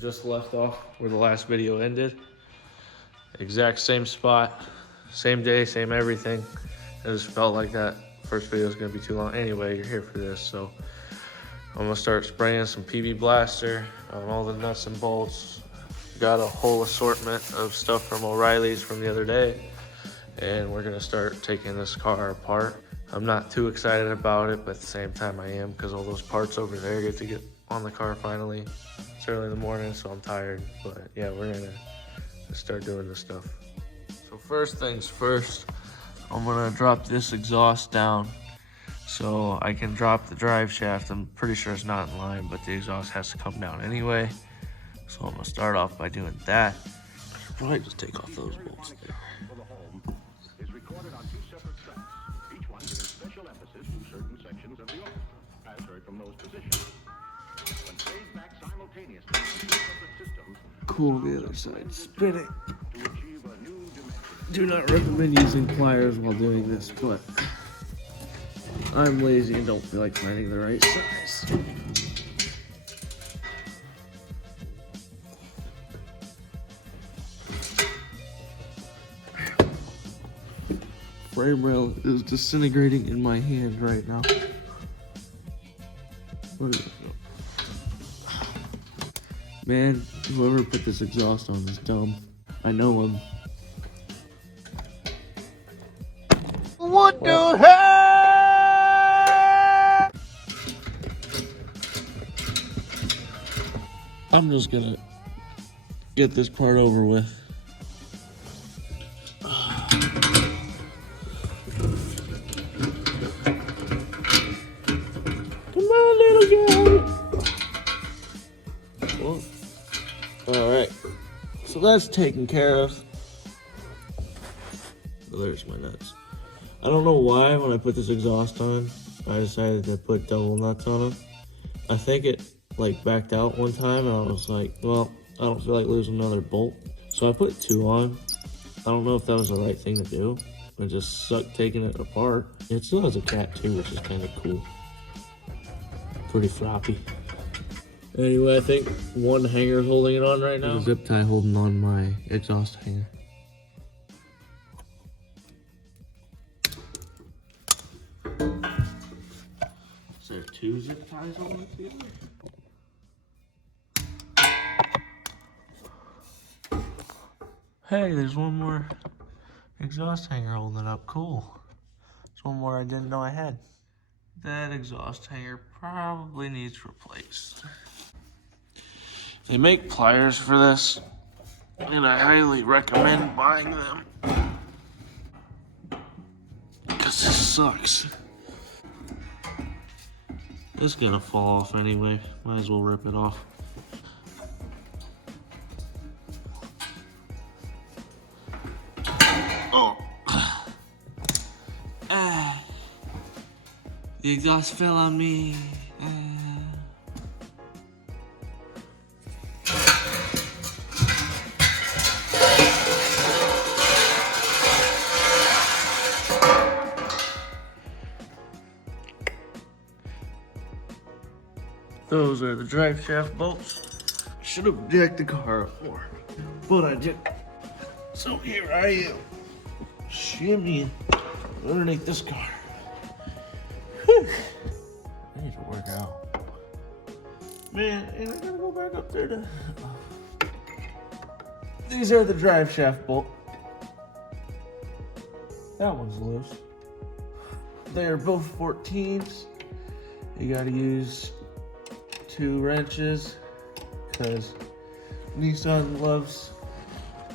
just left off where the last video ended. Exact same spot, same day, same everything. I just felt like that first video is gonna be too long. Anyway, you're here for this, so I'm gonna start spraying some PB Blaster on all the nuts and bolts. Got a whole assortment of stuff from O'Reilly's from the other day, and we're gonna start taking this car apart. I'm not too excited about it, but at the same time I am, because all those parts over there get to get on the car finally. It's early in the morning, so I'm tired, but yeah, we're gonna start doing this stuff. So first things first, I'm gonna drop this exhaust down so I can drop the drive shaft. I'm pretty sure it's not in line, but the exhaust has to come down anyway. So I'm gonna start off by doing that. I should probably just take off those bolts there. Cool, the other side spinning. Do not recommend using pliers while doing this, but I'm lazy and don't feel like finding the right size. Frame rail is disintegrating in my hand right now. What is it? Man, whoever put this exhaust on is dumb. I know him. What the heck? I'm just gonna get this part over with. Come on, little guy. Well, all right, so that's taken care of. Oh, there's my nuts. I don't know why when I put this exhaust on, I decided to put double nuts on them. I think it like backed out one time and I was like, well, I don't feel like losing another bolt. So I put 2 on. I don't know if that was the right thing to do. It just sucked taking it apart. It still has a cap too, which is kind of cool. Pretty floppy. Anyway, I think one hanger's holding it on right now. There's a zip tie holding on my exhaust hanger. Is there 2 zip ties holding it together? Hey, there's one more exhaust hanger holding it up. Cool. There's one more I didn't know I had. That exhaust hanger probably needs replaced. They make pliers for this, and I highly recommend buying them, because this sucks. This is gonna fall off anyway. Might as well rip it off. Oh. The exhaust fell on me. Those are the drive shaft bolts. Should have jacked the car up more, but I didn't. So here I am, shimmying underneath this car. Whew. I need to work out. Man, and I gotta go back up there to... These are the drive shaft bolt. That one's loose. They are both 14s. You gotta use 2 wrenches, because Nissan loves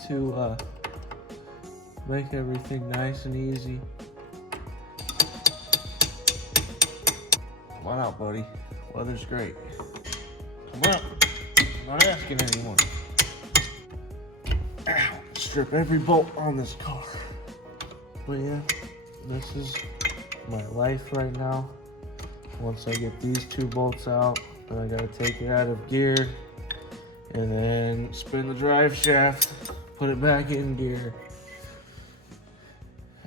to make everything nice and easy. Come on out, buddy. Weather's great. Come on. I'm not asking anymore. Ow. Strip every bolt on this car. But yeah, this is my life right now. Once I get these 2 bolts out, then I gotta take it out of gear and then spin the drive shaft, put it back in gear,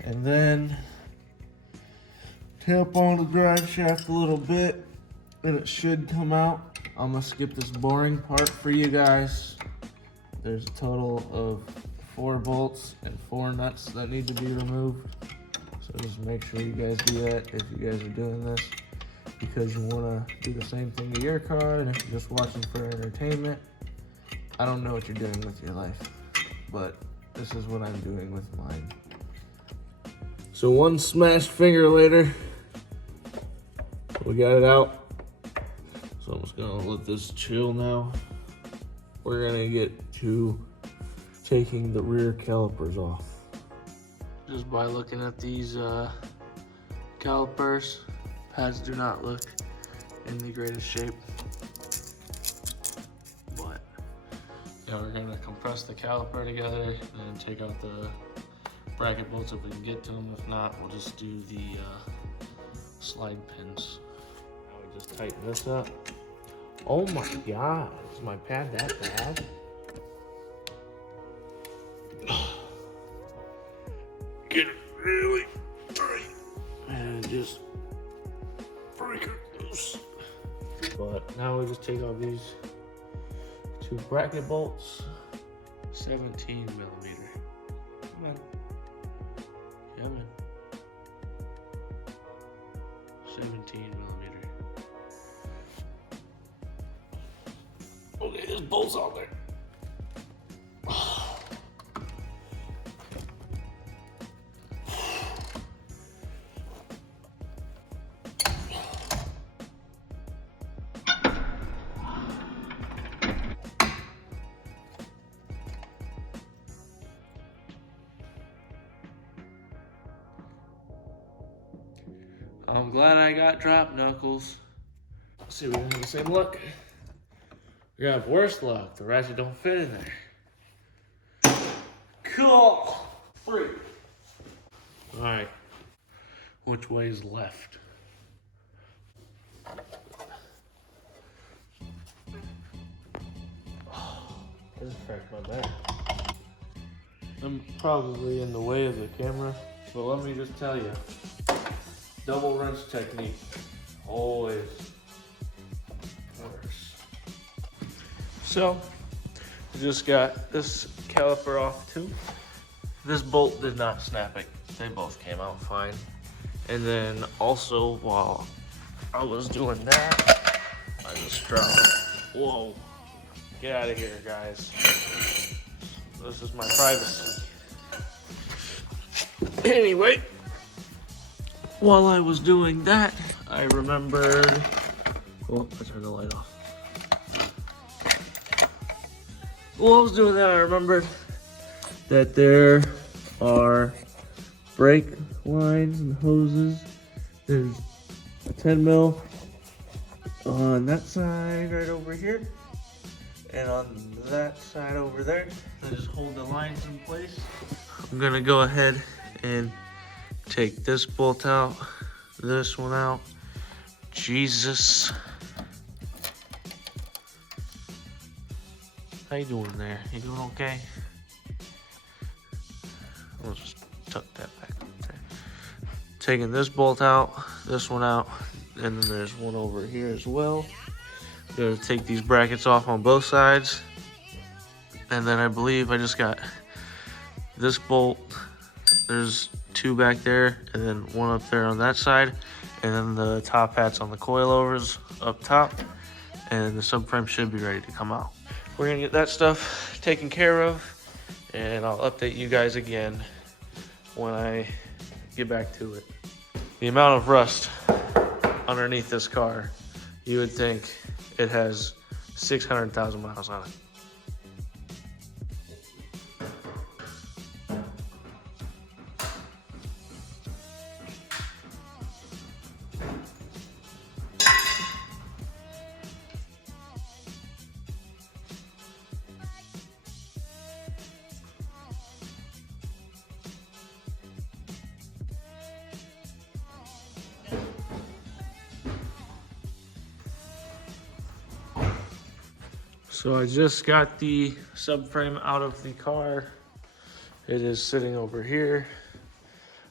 and then tap on the drive shaft a little bit and it should come out. I'm gonna skip this boring part for you guys. There's a total of 4 bolts and 4 nuts that need to be removed. So just make sure you guys do that if you guys are doing this, because you wanna do the same thing to your car. And if you're just watching for entertainment, I don't know what you're doing with your life, but this is what I'm doing with mine. So one smashed finger later, we got it out. So I'm just gonna let this chill now. We're gonna get to taking the rear calipers off. Just by looking at these calipers, pads do not look in the greatest shape. But yeah, we're gonna compress the caliper together and then take out the bracket bolts if we can get to them. If not, we'll just do the slide pins. Now we just tighten this up. Oh my God, is my pad that bad? Get it really tight and just break it loose. But now we just take off these 2 bracket bolts, 17 millimeter. Come on. Come on. 17 millimeter. Okay, there's bolts out there. I'm glad I got drop knuckles. Let's see, we have the same luck. We got worse luck. The ratchet don't fit in there. Cool. 3. All right. Which way is left? Oh, this cracked my back. I'm probably in the way of the camera, but let me just tell you. Double wrench technique, always works. So, we just got this caliper off too. This bolt did not snap it. They both came out fine. And then also, while I was doing that, I just dropped. Whoa, get out of here, guys. This is my privacy. Anyway. While I was doing that, I remembered, oh, I turned the light off. While I was doing that, I remembered that there are brake lines and hoses. There's a 10 mil on that side right over here, and on that side over there. I just hold the lines in place. I'm gonna go ahead and take this bolt out, this one out. Jesus. How you doing there? You doing okay? I'll just tuck that back up there. Taking this bolt out, this one out, and then there's one over here as well. Gonna take these brackets off on both sides. And then I believe I just got this bolt. There's 2 back there, and then 1 up there on that side, and then the top hats on the coilovers up top, and the subframe should be ready to come out. We're gonna get that stuff taken care of, and I'll update you guys again when I get back to it. The amount of rust underneath this car, you would think it has 600,000 miles on it. So I just got the subframe out of the car. It is sitting over here.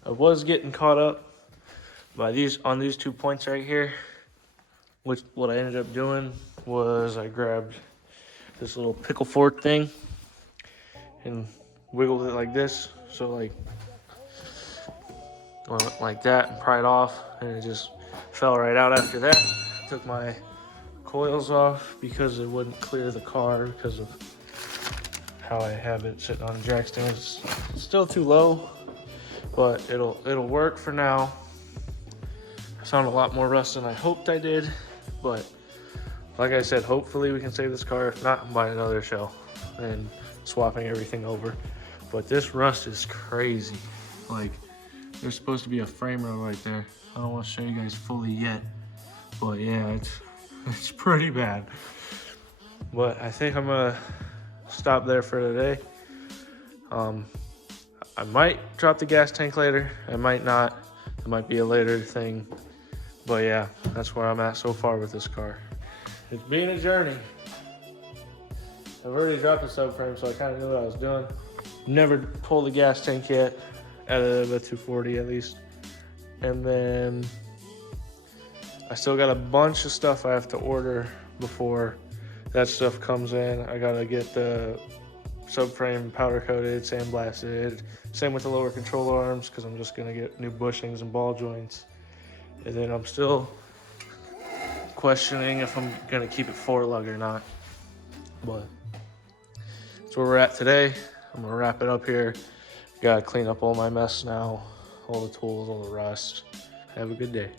I was getting caught up by these 2 points right here, which what I ended up doing was I grabbed this little pickle fork thing and wiggled it like this. So like that, and pry it off, and it just fell right out after that. Took my coils off because it wouldn't clear the car because of how I have it sitting on a jack stand. It's still too low, but it'll work for now. I found a lot more rust than I hoped I did, but like I said, hopefully we can save this car. If not, I'm buying another shell and swapping everything over. But this rust is crazy. Like, there's supposed to be a frame rail right there. I don't want to show you guys fully yet, but yeah, it's pretty bad. But I think I'm gonna stop there for today. I might drop the gas tank later. I might not. It might be a later thing. But yeah, that's where I'm at so far with this car. It's been a journey. I've already dropped the subframe, so I kind of knew what I was doing. Never pulled the gas tank yet, out of the 240 at least. And then I still got a bunch of stuff I have to order before that stuff comes in. I gotta get the subframe powder coated, sandblasted. Same with the lower control arms, because I'm just gonna get new bushings and ball joints. And then I'm still questioning if I'm gonna keep it 4-lug or not. But that's where we're at today. I'm gonna wrap it up here. Gotta clean up all my mess now, all the tools, all the rust. Have a good day.